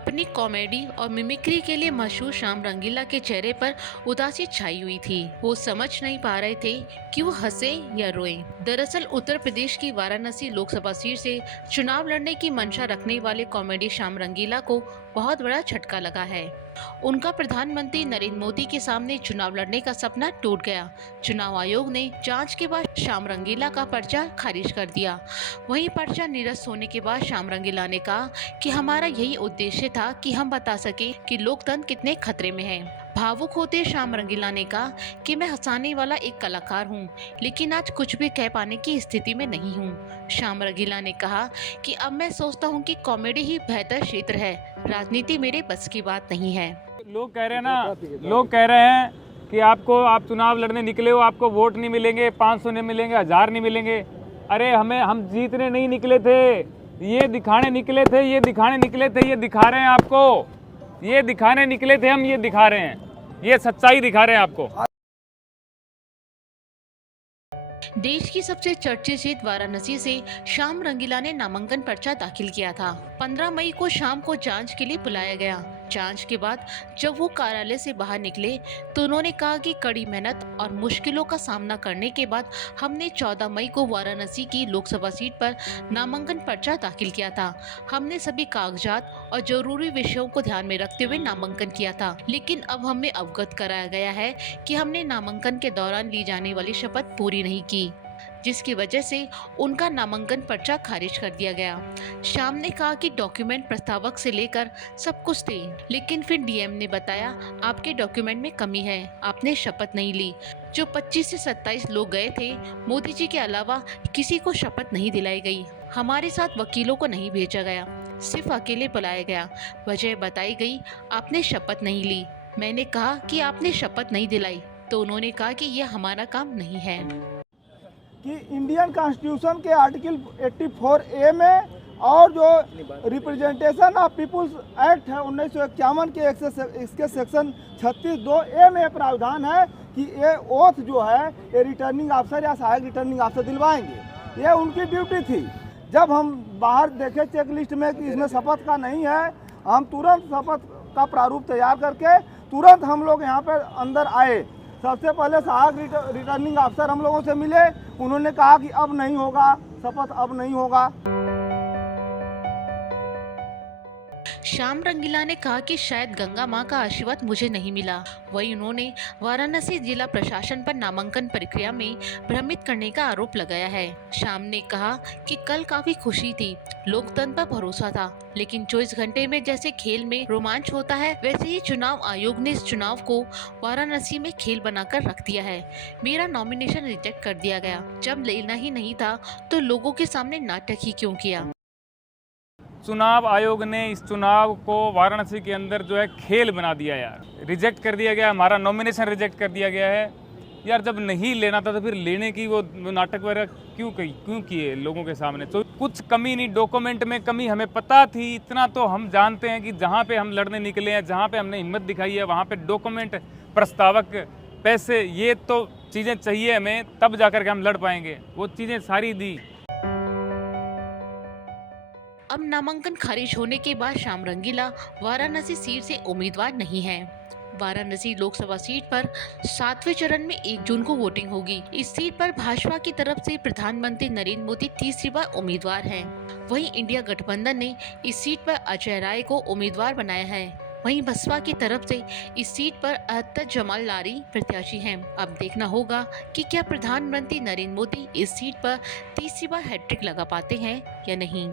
अपनी कॉमेडी और मिमिक्री के लिए मशहूर श्याम रंगीला के चेहरे पर उदासी छाई हुई थी। वो समझ नहीं पा रहे थे कि वो हंसे या रोए। दरअसल उत्तर प्रदेश की वाराणसी लोकसभा सीट से चुनाव लड़ने की मंशा रखने वाले कॉमेडी श्याम रंगीला को बहुत बड़ा झटका लगा है। उनका प्रधानमंत्री नरेंद्र मोदी के सामने चुनाव लड़ने का सपना टूट गया। चुनाव आयोग ने जांच के बाद श्याम रंगीला का पर्चा खारिज कर दिया। वहीं पर्चा निरस्त होने के बाद श्याम रंगीला ने कहा कि हमारा यही उद्देश्य था कि हम बता सके कि लोकतंत्र कितने खतरे में है। भावुक होते श्याम रंगीला ने कहा कि मैं हंसाने वाला एक कलाकार हूं, लेकिन आज कुछ भी कह पाने की स्थिति में नहीं हूं। श्याम रंगीला ने कहा कि अब मैं सोचता हूं कि कॉमेडी ही बेहतर क्षेत्र है, राजनीति मेरे बस की बात नहीं है। लोग कह रहे हैं कि आप चुनाव लड़ने निकले हो, आपको वोट नहीं मिलेंगे, 500 नहीं मिलेंगे, 1000 नहीं मिलेंगे। अरे हम जीतने नहीं निकले थे, ये दिखाने निकले थे, ये दिखा रहे हैं आपको। ये दिखाने निकले थे हम, ये दिखा रहे हैं, ये सच्चाई दिखा रहे हैं आपको। देश की सबसे चर्चित वाराणसी से श्याम रंगीला ने नामांकन पर्चा दाखिल किया था। 15 मई को शाम को जांच के लिए बुलाया गया। जांच के बाद जब वो कार्यालय से बाहर निकले तो उन्होंने कहा कि कड़ी मेहनत और मुश्किलों का सामना करने के बाद हमने 14 मई को वाराणसी की लोकसभा सीट पर नामांकन पर्चा दाखिल किया था। हमने सभी कागजात और जरूरी विषयों को ध्यान में रखते हुए नामांकन किया था, लेकिन अब हमें अवगत कराया गया है कि हमने नामांकन के दौरान ली जाने वाली शपथ पूरी नहीं की, जिसकी वजह से उनका नामांकन पर्चा खारिज कर दिया गया। श्याम ने कहा कि डॉक्यूमेंट प्रस्तावक से लेकर सब कुछ थे, लेकिन फिर डीएम ने बताया आपके डॉक्यूमेंट में कमी है, आपने शपथ नहीं ली। जो 25 से 27 लोग गए थे, मोदी जी के अलावा किसी को शपथ नहीं दिलाई गई। हमारे साथ वकीलों को नहीं भेजा गया, सिर्फ अकेले बुलाया गया। वजह बताई गई आपने शपथ नहीं ली। मैंने कहा कि आपने शपथ नहीं दिलाई, तो उन्होंने कहा कि यह हमारा काम नहीं है। कि इंडियन कॉन्स्टिट्यूशन के आर्टिकल 84A में और जो रिप्रेजेंटेशन ऑफ पीपुल्स एक्ट है 1951 के इसके सेक्शन 36(2)A में प्रावधान है कि ये ओथ जो है ये रिटर्निंग अफसर या सहायक रिटर्निंग अफसर दिलवाएंगे। ये उनकी ड्यूटी थी। जब हम बाहर देखे चेक लिस्ट में कि इसमें शपथ का नहीं है, हम तुरंत शपथ का प्रारूप तैयार करके तुरंत हम लोग यहाँ पर अंदर आए। सबसे पहले सहायक रिटर्निंग अफसर हम लोगों से मिले, उन्होंने कहा कि अब नहीं होगा, शपथ अब नहीं होगा। श्याम रंगीला ने कहा कि शायद गंगा मां का आशीर्वाद मुझे नहीं मिला। वहीं उन्होंने वाराणसी जिला प्रशासन पर नामांकन प्रक्रिया में भ्रमित करने का आरोप लगाया है। श्याम ने कहा कि कल काफी खुशी थी, लोकतंत्र पर भरोसा था, लेकिन 24 घंटे में जैसे खेल में रोमांच होता है, वैसे ही चुनाव आयोग ने इस चुनाव को वाराणसी में खेल बनाकर रख दिया है। मेरा नॉमिनेशन रिजेक्ट कर दिया गया। जब लेना ही नहीं था तो लोगों के सामने नाटक ही क्यों किया। चुनाव आयोग ने इस चुनाव को वाराणसी के अंदर जो है खेल बना दिया यार, रिजेक्ट कर दिया गया, हमारा नॉमिनेशन रिजेक्ट कर दिया गया है। यार जब नहीं लेना था तो फिर लेने की वो नाटक वगैरह क्यों किए लोगों के सामने। तो कुछ कमी नहीं, डॉक्यूमेंट में कमी हमें पता थी, इतना तो हम जानते हैं कि जहाँ पे हम लड़ने निकले हैं, जहाँ पे हमने हिम्मत दिखाई है, वहाँ पे डॉक्यूमेंट, प्रस्तावक, पैसे, ये तो चीज़ें चाहिए हमें, तब जाकर के हम लड़ पाएंगे। वो चीज़ें सारी दी। अब नामांकन खारिज होने के बाद श्याम रंगीला वाराणसी सीट से उम्मीदवार नहीं हैं। वाराणसी लोकसभा सीट पर 7वें चरण में 1 जून को वोटिंग होगी। इस सीट पर भाजपा की तरफ से प्रधानमंत्री नरेंद्र मोदी तीसरी बार उम्मीदवार हैं। वहीं इंडिया गठबंधन ने इस सीट पर अजय राय को उम्मीदवार बनाया है। वहीं बसपा की तरफ से इस सीट पर अहतर जमाल लारी प्रत्याशी हैं। अब देखना होगा कि क्या प्रधानमंत्री नरेंद्र मोदी इस सीट पर तीसरी बार हैट्रिक लगा पाते हैं या नहीं।